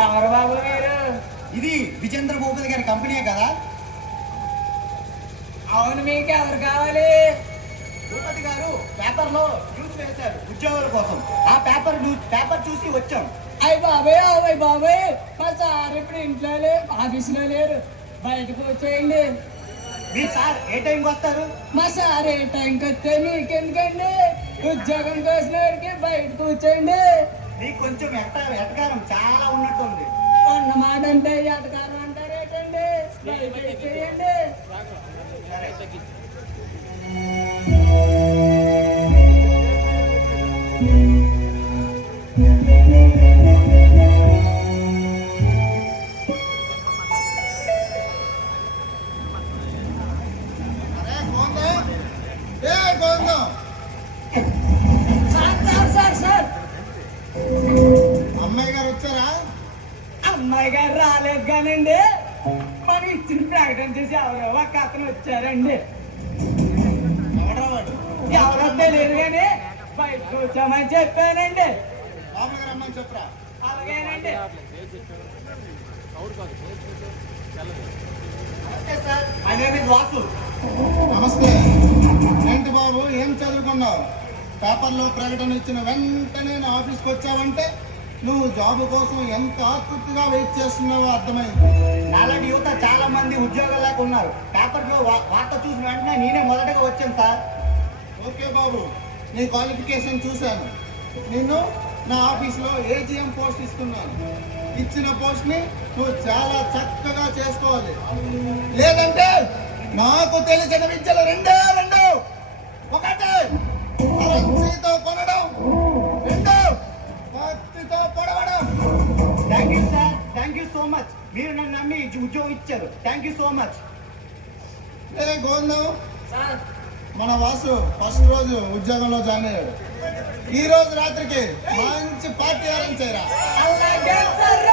ఎవరు బాబు మీరు? ఇది విజేంద్ర భూపతి గారి కంపెనీయే కదా? అవును, మీకు ఎవరు కావాలి? భూపతి గారు పేపర్లో న్యూస్ వేశారు ఉద్యోగుల కోసం. ఆ పేపర్ చూసి వచ్చాం. అయ్య బాబాయ్, మా సార్ ఇప్పుడు ఇంట్లో లేరు, ఆఫీసులో లేరు, బయటకు వచ్చేయండి. మీ సార్ ఏ టైంకి వస్తారు? మా సార్ ఏ టైంకి వస్తే మీకెందుకండి? ఉద్యోగం కోసం వాడికి బయటకు వచ్చేయండి. మీకు కొంచెం ఎటకారం చాలా ఉన్నట్టుంది. అన్నమాట అంటే ఎటకారం అంటారు ఏంటండి? బయటకు వచ్చేయండి. సరే. సార్ అమ్మాయి గారు వచ్చారా? అమ్మాయి గారు రాలేదు కానండి, మనం ఇచ్చిన ప్రకటన చేసి ఎవరో ఒక అతను వచ్చారండి. ఎవరా వాడు? ఎవరో తెలియదు కానీ బయటకు వచ్చామని చెప్పానండి. లోపలికి రమ్మని చెప్పురా. అలాగేనండి. నమస్తే sir, my name is Vasu. నమస్తే. ఏంటి బాబు, ఏం చదువుకున్నావు? పేపర్లో ప్రకటన ఇచ్చిన వెంటనే నా ఆఫీస్కి వచ్చావంటే నువ్వు జాబ్ కోసం ఎంత ఆతృతగా వెయిట్ చేస్తున్నావో అర్థమైంది. నాలాంటి యువత చాలా మంది ఉద్యోగాలకు ఉన్నారు. పేపర్లో వార్త చూసిన వెంటనే నేనే మొదటగా వచ్చాను సార్. ఓకే బాబు, నీ క్వాలిఫికేషన్ చూశాను. నిన్ను నా ఆఫీస్లో ఏజీఎం పోస్ట్ ఇస్తున్నాను. ఇచ్చిన పోస్ట్ని నువ్వు చాలా చక్కగా చేసుకోవాలి. లేదంటే నాకు తెలిసిన విద్యలు రెండే రెండు. ఒకటి కరెన్సీతో కొనడం, రెండు కత్తితో పొడవడం. Thank you sir, thank you so much. మీరు నన్ను నమ్మి ఉద్యోగం ఇచ్చారు. Thank you so much. ఏ గోందం, మన వాసు ఫస్ట్ రోజు ఉద్యోగంలో జాయిన్ అయ్యాడు. ఈ రోజు రాత్రికి మంచి పార్టీ అరేంజ్ చేయరా. అలాగే సార్.